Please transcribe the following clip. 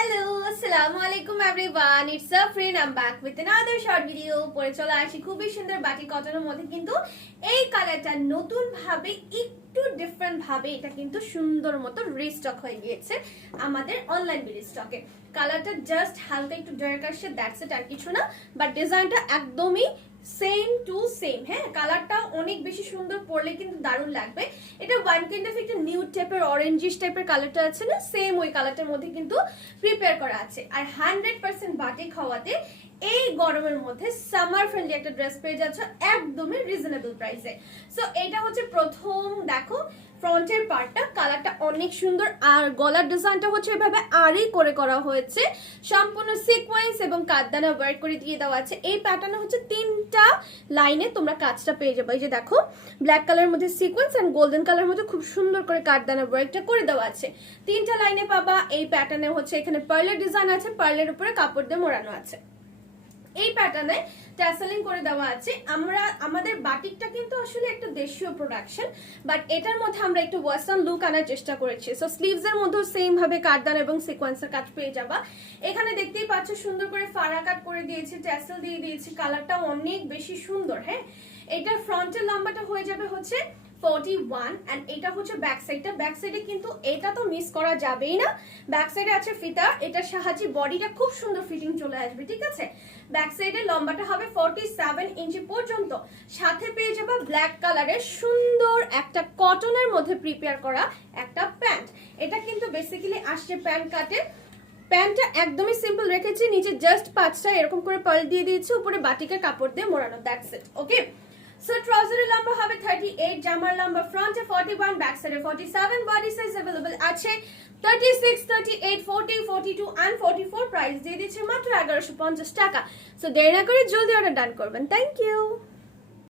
Hello আসসালামু আলাইকুম it's back video পরে চলে আসি খুবই সুন্দর মধ্যে, কিন্তু এই কালারটা একটু এটা কিন্তু সুন্দর মতো হয়ে গিয়েছে আমাদের কালারটা জাস্ট হালকা একটু ডার্ক আসছে আর কিছু না। বাট ডিজাইনটা একদমই সেম টু সেম হ্যাঁ? কালারটা অনেক বেশি সুন্দর পরলে কিন্তু দারুণ লাগবে। এটা ওয়ান কাইন্ড অফ একটা নিউ টাইপের অরেঞ্জিস টাইপের কালারটা আছে না? সেম ওই কালারটার মধ্যে কিন্তু প্রিপেয়ার করা আছে। আর হান্ড্রেড পার্সেন্ট বাটিক হওয়াতে এই গরমের মধ্যে সামার ফ্রেন্ডলি একটা ড্রেস পেয়ে যাচ্ছ একদমই রিজনেবল প্রাইসে সো এটা হচ্ছে প্রথম, দেখো ফ্রন্টের পার্টটা কালারটা অনেক সুন্দর, আর গলার ডিজাইনটা হচ্ছে এভাবে আরই করে করা হয়েছে। সম্পূর্ণ সিকোয়েন্স এবং কাঠদানা ওয়ার্ক করে দিয়ে দেওয়া আছে। এই প্যাটার্নে হচ্ছে তিনটা লাইনে তোমরা কাজটা পেয়ে যাবে। এই যে দেখো ব্ল্যাক কালারের মধ্যে সিকোয়েন্স এন্ড গোল্ডেন কালারের মধ্যে খুব সুন্দর করে কাঠদানা ওয়ার্কটা করে দেওয়া আছে। তিনটা লাইনে পাবা, এই প্যাটার্নে হচ্ছে এখানে পার্লের ডিজাইন আছে পার্লের উপরে কাপড় দিয়ে মোড়ানো আছে। এই প্যাটার্নে ট্যাসেলিং করে দেওয়া আছে। আমরা, আমাদের বাটিকটা কিন্তু আসলে একটা দেশীয় প্রোডাকশন বাট এটার মধ্যে আমরা একটু ওয়েস্টার্ন লুক আনার চেষ্টা করেছি। সো স্লিভস এর মধ্যেও সেম ভাবে কাটদান এবং সিকোয়েন্সের কাট পেয়ে যাবা। এখানে দেখতেই পাচ্ছ সুন্দর করে ফাড়া কাট করে দিয়েছি ট্যাসেল দিয়ে দিয়েছি। কালারটা অনেক বেশি সুন্দর হ্যাঁ? এটার ফ্রন্টের লম্বাটা হয়ে যাবে হচ্ছে ফোর্টি ওয়ান অ্যান্ড এটা হচ্ছে ব্যাক সাইডটা ব্যাক সাইডে কিন্তু এটা তো মিস করা যাবেই না। ব্যাক সাইডে আছে ফিতা এটার সাহায্যে বডিটা খুব সুন্দর ফিটিং চলে আসবে, ঠিক আছে? ব্যাক সাইডে লম্বাটা হবে ফোর্টি সেভেন ইঞ্চি পর্যন্ত। সাথে পেয়ে যাবে ব্ল্যাক কালারের সুন্দর একটা কটনের মধ্যে প্রিপেয়ার করা একটা প্যান্ট এটা কিন্তু বেসিক্যালি আসছে প্যান্ট কাটে প্যান্টটা একদমই সিম্পল রেখেছি, নিচে জাস্ট পাঁচটা এরকম করে পাল দিয়ে দিয়েছি, উপরে বাটিকের কাপড় দিয়ে মোড়ানো দ্যাটস ইট ওকে ট্রাউজারের লম্বা হবে থার্টি এইট জামার লম্বা ফ্রন্টে ফর্টি ওয়ান ব্যাক সাইডে forty seven body size available আছে thirty six thirty eight forty forty two and forty four price দিয়ে দিচ্ছে মাত্র এগারোশো পঞ্চাশ টাকা। সো দেরি না করে জলদি অর্ডার ডান করবেন। Thank you